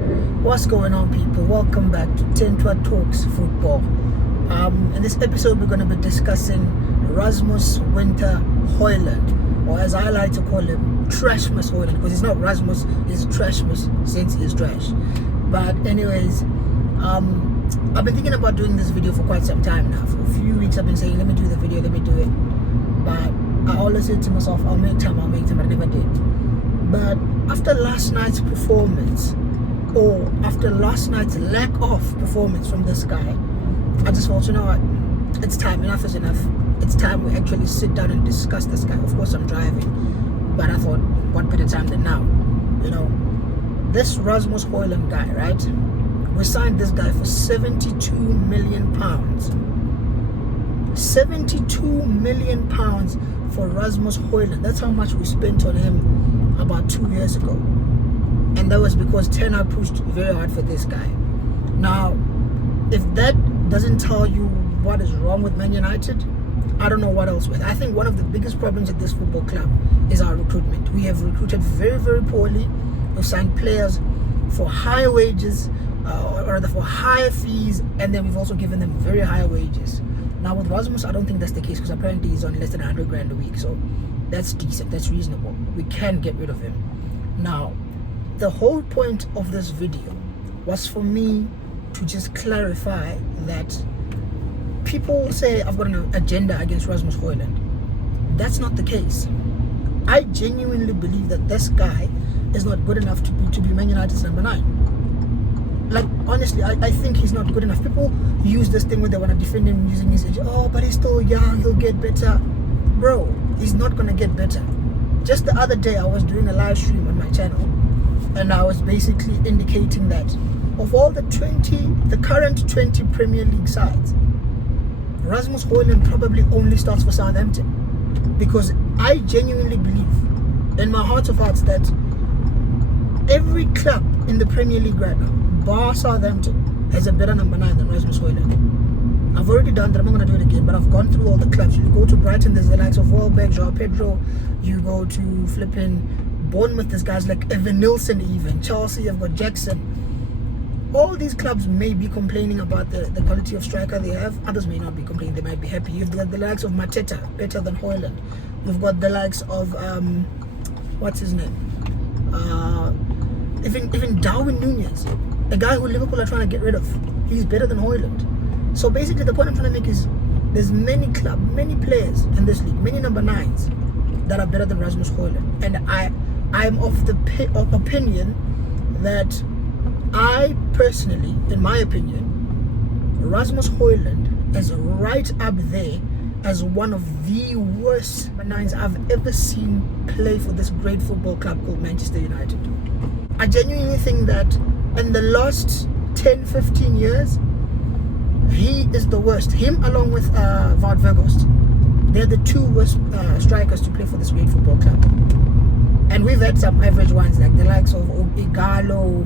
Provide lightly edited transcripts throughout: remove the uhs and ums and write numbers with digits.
What's going on, people? Welcome back to Tentwa Talks Football. In this episode, we're going to be discussing Rasmus Winter Hojlund, or as I like to call him, Trashmus Hojlund, because he's not Rasmus, he's Trashmus since he's trash. But anyways, I've been thinking about doing this video for quite some time now. For a few weeks, I've been saying, let me do the video, let me do it. But I always said to myself, I'll make time, but I never did. But after last night's performance, or after last night's lack of performance from this guy, I just thought, you know what, it's time, enough is enough. It's time we actually sit down and discuss this guy. Of course I'm driving, but I thought, what better time than now? You know, this Rasmus Hojlund guy, right? We signed this guy for £72 million. £72 million for Rasmus Hojlund. That's how much we spent on him about 2 years ago. And that was because Ten Hag pushed very hard for this guy. Now, if that doesn't tell you what is wrong with Man United, I don't know what else with. I think one of the biggest problems at this football club is our recruitment. We have recruited very, very poorly. We've signed players for high wages, or rather for higher fees, and then we've also given them very high wages. Now with Rasmus, I don't think that's the case, because apparently he's on less than 100 grand a week, so that's decent, that's reasonable. We can get rid of him. Now, the whole point of this video was for me to just clarify that people say I've got an agenda against Rasmus Hojlund. That's not the case. I genuinely believe that this guy is not good enough to be Man United's number 9. Like, honestly, I think he's not good enough. People use this thing where they want to defend him using his age. Oh, but he's still young, he'll get better. Bro, he's not going to get better. Just the other day, I was doing a live stream on my channel, and I was basically indicating that of all the current 20 Premier League sides, Rasmus Hojlund probably only starts for Southampton. Because I genuinely believe, in my heart of hearts, that every club in the Premier League right now, bar Southampton, has a better number 9 than Rasmus Hojlund. I've already done that, I'm not going to do it again, but I've gone through all the clubs. You go to Brighton, there's the likes of Welbeck, Joao Pedro. You go to flipping Bournemouth, there's guys like Evan Nilsson even. Chelsea, you've got Jackson. All these clubs may be complaining about the quality of striker they have. Others may not be complaining, they might be happy. You've got the likes of Mateta, better than Hojlund. You've got the likes of, what's his name? Even Darwin Núñez, a guy who Liverpool are trying to get rid of. He's better than Hojlund. So basically the point I'm trying to make is, there's many players in this league, many number 9s that are better than Rasmus Hojlund. And I'm of the opinion that I personally, in my opinion, Rasmus Hojlund is right up there as one of the worst 9s I've ever seen play for this great football club called Manchester United. I genuinely think that in the last 10-15 years, he is the worst. Him along with Wout Weghorst. They're the two worst strikers to play for this great football club. And we've had some average ones, like the likes of Igalo.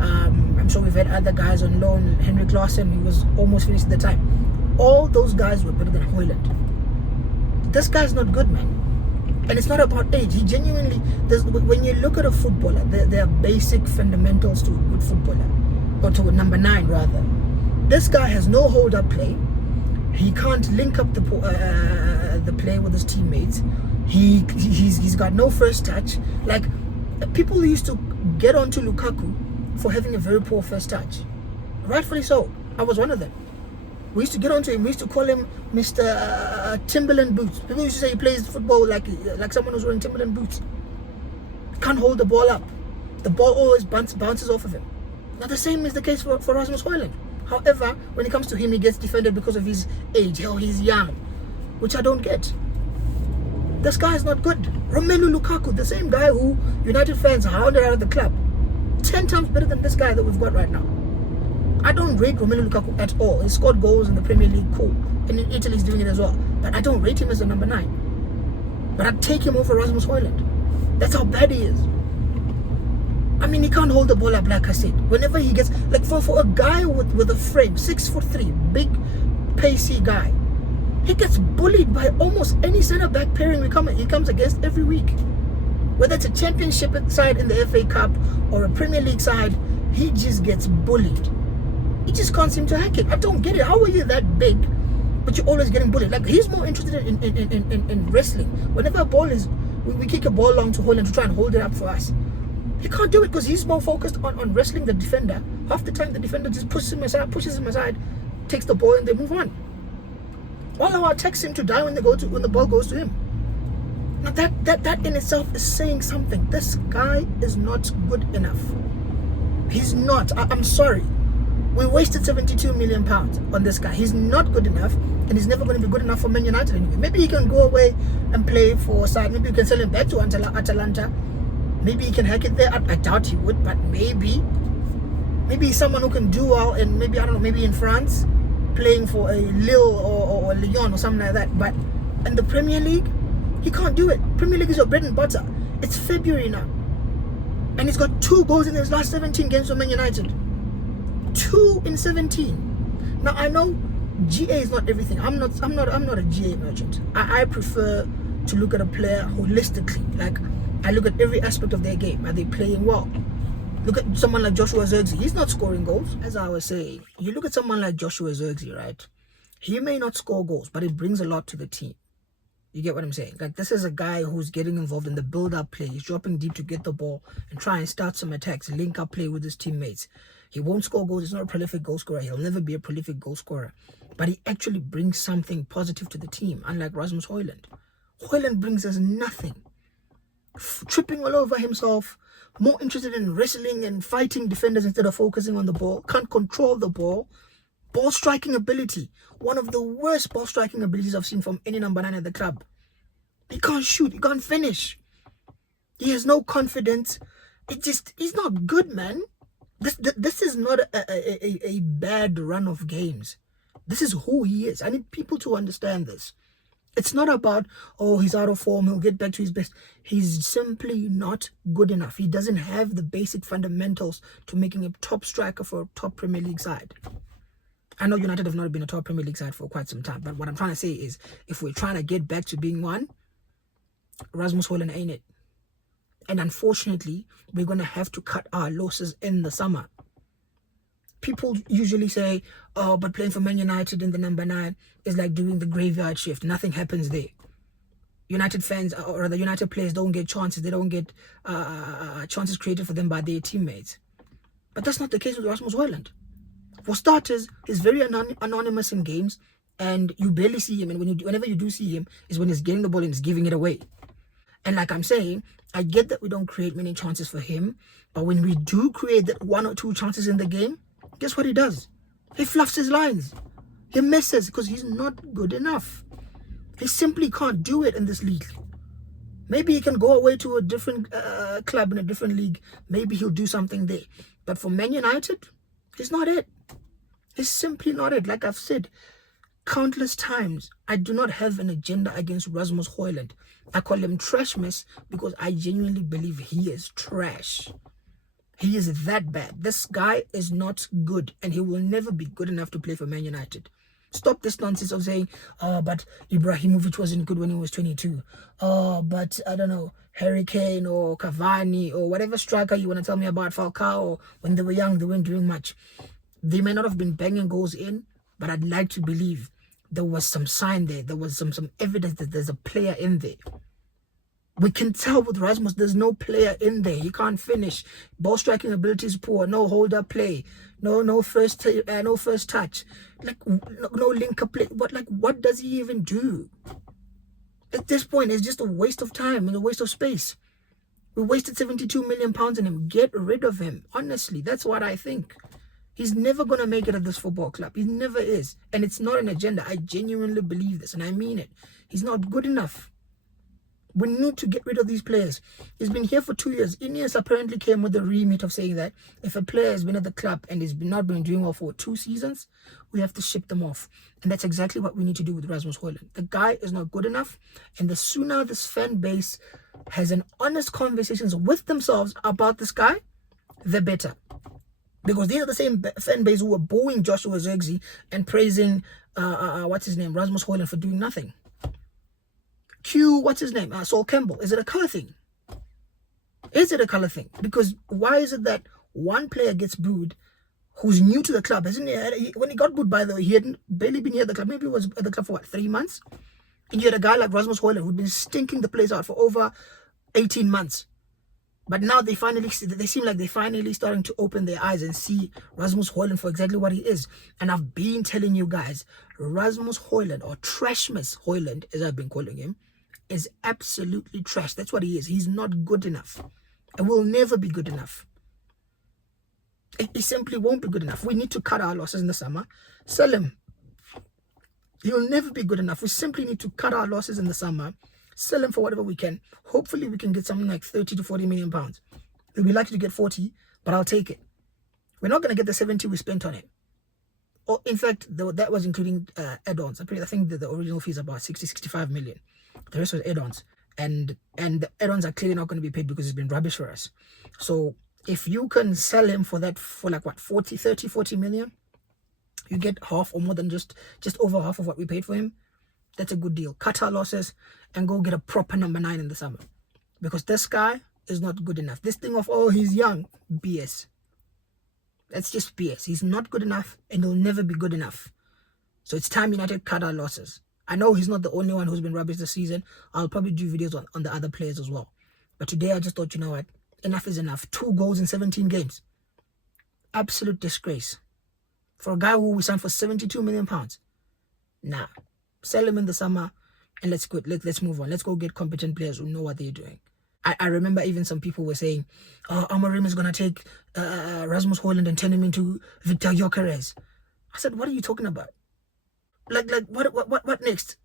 I'm sure we've had other guys on loan. Henrik Larsson, he was almost finished at the time. All those guys were better than Hojlund. This guy's not good, man. And it's not about age. He genuinely, when you look at a footballer, there are basic fundamentals to a good footballer, or to a number 9 rather. This guy has no hold-up play. He can't link up the play with his teammates. He's got no first touch. Like, people used to get onto Lukaku for having a very poor first touch. Rightfully so. I was one of them. We used to get onto him. We used to call him Mr. Timberland Boots. People used to say he plays football like someone who's wearing Timberland boots. Can't hold the ball up. The ball always bounces off of him. Now the same is the case for Rasmus Hojlund. However, when it comes to him, he gets defended because of his age. Hell, he's young, which I don't get. This guy is not good. Romelu Lukaku, the same guy who United fans hounded out of the club, 10 times better than this guy that we've got right now. I don't rate Romelu Lukaku at all. He scored goals in the Premier League, cool. And in Italy, he's doing it as well. But I don't rate him as a number 9. But I'd take him over Rasmus Hojlund. That's how bad he is. I mean, he can't hold the ball up, like I said. Whenever he gets, like for a guy with a frame, 6'3", big, pacey guy, he gets bullied by almost any centre-back pairing he comes against every week. Whether it's a championship side in the FA Cup or a Premier League side, he just gets bullied. He just can't seem to hack it. I don't get it. How are you that big, but you're always getting bullied? Like, he's more interested in wrestling. Whenever a ball is, we kick a ball long to Hojlund to try and hold it up for us. He can't do it because he's more focused on wrestling the defender. Half the time, the defender just pushes him aside, takes the ball, and they move on. All our attacks seem to die when the ball goes to him. Now that in itself is saying something. This guy is not good enough. He's not. I'm sorry. We wasted 72 million pounds on this guy. He's not good enough, and he's never going to be good enough for Man United anyway. Maybe he can go away and play for a side. Maybe you can sell him back to Atalanta. Maybe he can hack it there. I doubt he would, but maybe he's someone who can do well, and maybe, I don't know, maybe in France, playing for a Lille or Lyon or something like that. But in the Premier League, he can't do it. Premier League is your bread and butter. It's February now, and he's got 2 goals in his last 17 games for Man United. 2 in 17. Now I know GA is not everything. I'm not a GA merchant. I prefer to look at a player holistically. Like, I look at every aspect of their game. Are they playing well? Look at someone like Joshua Zirkzee. He's not scoring goals. As I was saying, you look at someone like Joshua Zirkzee, right? He may not score goals, but he brings a lot to the team. You get what I'm saying? Like, this is a guy who's getting involved in the build-up play. He's dropping deep to get the ball and try and start some attacks, link up play with his teammates. He won't score goals. He's not a prolific goal scorer. He'll never be a prolific goal scorer. But he actually brings something positive to the team, unlike Rasmus Hojlund. Hojlund brings us nothing. Tripping all over himself, more interested in wrestling and fighting defenders instead of focusing on the ball. Can't control the ball. Ball striking ability. One of the worst ball striking abilities I've seen from any number 9 at the club. He can't shoot. He can't finish. He has no confidence. He's not good, man. This is not a bad run of games. This is who he is. I need people to understand this. It's not about, oh, he's out of form, he'll get back to his best. He's simply not good enough. He doesn't have the basic fundamentals to making a top striker for a top Premier League side. I know United have not been a top Premier League side for quite some time, but what I'm trying to say is, if we're trying to get back to being one, Rasmus Hojlund ain't it. And unfortunately, we're going to have to cut our losses in the summer. People usually say, oh, but playing for Man United in the number 9 is like doing the graveyard shift. Nothing happens there. United fans, or rather United players, don't get chances. They don't get chances created for them by their teammates. But that's not the case with Rasmus Hojlund. For starters, he's very anonymous in games, and you barely see him. And whenever you do see him, is when he's getting the ball and he's giving it away. And like I'm saying, I get that we don't create many chances for him, but when we do create that 1 or 2 chances in the game, guess what he does? He fluffs his lines. He misses because he's not good enough. He simply can't do it in this league. Maybe he can go away to a different club in a different league. Maybe he'll do something there. But for Man United, he's not it. He's simply not it. Like I've said countless times, I do not have an agenda against Rasmus Hojlund. I call him Trashmas because I genuinely believe he is trash. He is that bad. This guy is not good, and he will never be good enough to play for Man United. Stop this nonsense of saying, oh, but Ibrahimovic wasn't good when he was 22. Oh, but I don't know, Harry Kane or Cavani or whatever striker you want to tell me about, Falcao, or when they were young, they weren't doing much. They may not have been banging goals in, but I'd like to believe there was some sign there. There was some evidence that there's a player in there. We can tell with Rasmus, there's no player in there. He can't finish. Ball striking ability is poor. No hold-up play. No first touch. Like no link-up play. But like, what does he even do? At this point, it's just a waste of time and a waste of space. We wasted 72 million pounds on him. Get rid of him. Honestly, that's what I think. He's never going to make it at this football club. He never is. And it's not an agenda. I genuinely believe this, and I mean it. He's not good enough. We need to get rid of these players. He's been here for 2 years. Ineos apparently came with the remit of saying that if a player has been at the club and has not been doing well for 2 seasons, we have to ship them off. And that's exactly what we need to do with Rasmus Hojlund. The guy is not good enough. And the sooner this fan base has an honest conversations with themselves about this guy, the better. Because these are the same fan base who were booing Joshua Zirkzee and praising, Rasmus Hojlund for doing nothing. Saul Campbell. Is it a colour thing? Is it a colour thing? Because why is it that one player gets booed who's new to the club, hasn't when he got booed, by the way, he hadn't barely been here at the club. Maybe he was at the club for what, 3 months? And you had a guy like Rasmus Hojlund who'd been stinking the place out for over 18 months. But now they seem like they finally starting to open their eyes and see Rasmus Hojlund for exactly what he is. And I've been telling you guys, Rasmus Hojlund, or Trashmus Hojlund, as I've been calling him, is absolutely trash. That's what he is. He's not good enough. And will never be good enough. He simply won't be good enough. We need to cut our losses in the summer. Sell him. He'll never be good enough. We simply need to cut our losses in the summer. Sell him for whatever we can. Hopefully we can get something like 30 to 40 million pounds. We'll be lucky to get 40, but I'll take it. We're not going to get the 70 we spent on it. Or in fact, that was including add-ons. I think that the original fee is about 60, 65 million. The rest was add-ons. And the add-ons are clearly not going to be paid because it's been rubbish for us. So if you can sell him for that, for like what, 40 million, you get half or more than just over half of what we paid for him. That's a good deal. Cut our losses and go get a proper number 9 in the summer. Because this guy is not good enough. This thing of, oh, he's young, BS. That's just BS. He's not good enough and he'll never be good enough. So it's time United cut our losses. I know he's not the only one who's been rubbish this season. I'll probably do videos on the other players as well. But today I just thought, you know what? Enough is enough. 2 goals in 17 games. Absolute disgrace. For a guy who we signed for 72 million pounds. Nah. Sell him in the summer and let's move on. Let's go get competent players who know what they're doing. I remember even some people were saying, oh, Amorim is going to take Rasmus Hojlund and turn him into Victor Gyökeres. I said, what are you talking about? What next?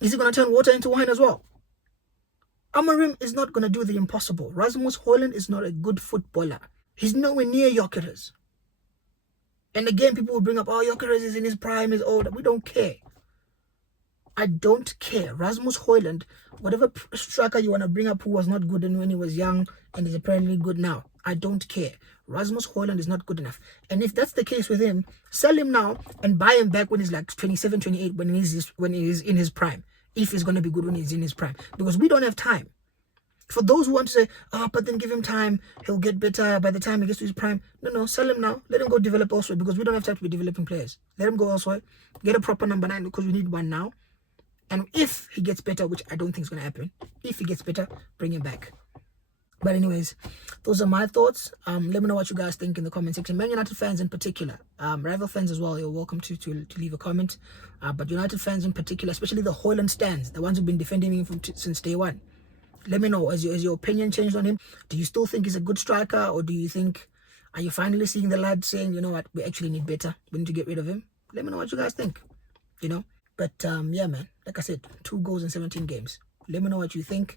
Is he going to turn water into wine as well? Amorim is not going to do the impossible. Rasmus Hojlund is not a good footballer. He's nowhere near Gyökeres. And again, people will bring up, oh, Gyökeres is in his prime, is old. We don't care. I don't care. Rasmus Hojlund, whatever striker you want to bring up who was not good when he was young and is apparently good now, I don't care. Rasmus Hojlund is not good enough. And if that's the case with him, sell him now and buy him back when he's like 27, 28, when he's in his prime. If he's going to be good when he's in his prime. Because we don't have time. For those who want to say, oh, but then give him time, he'll get better by the time he gets to his prime. No, sell him now. Let him go develop elsewhere because we don't have time to be developing players. Let him go elsewhere. Get a proper number 9 because we need one now. And if he gets better, which I don't think is going to happen, if he gets better, bring him back. But anyways, those are my thoughts. Let me know what you guys think in the comment section. Man United fans in particular, rival fans as well, you're welcome to leave a comment. But United fans in particular, especially the Hojlund stands, the ones who've been defending him since day one. Let me know, has your opinion changed on him? Do you still think he's a good striker? Or do you think, are you finally seeing the lad saying, you know what, we actually need better, we need to get rid of him? Let me know what you guys think, you know. But yeah, man, like I said, 2 goals in 17 games. Let me know what you think.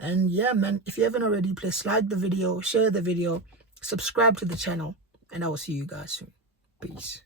And yeah, man, if you haven't already, please like the video, share the video, subscribe to the channel, and I will see you guys soon. Peace.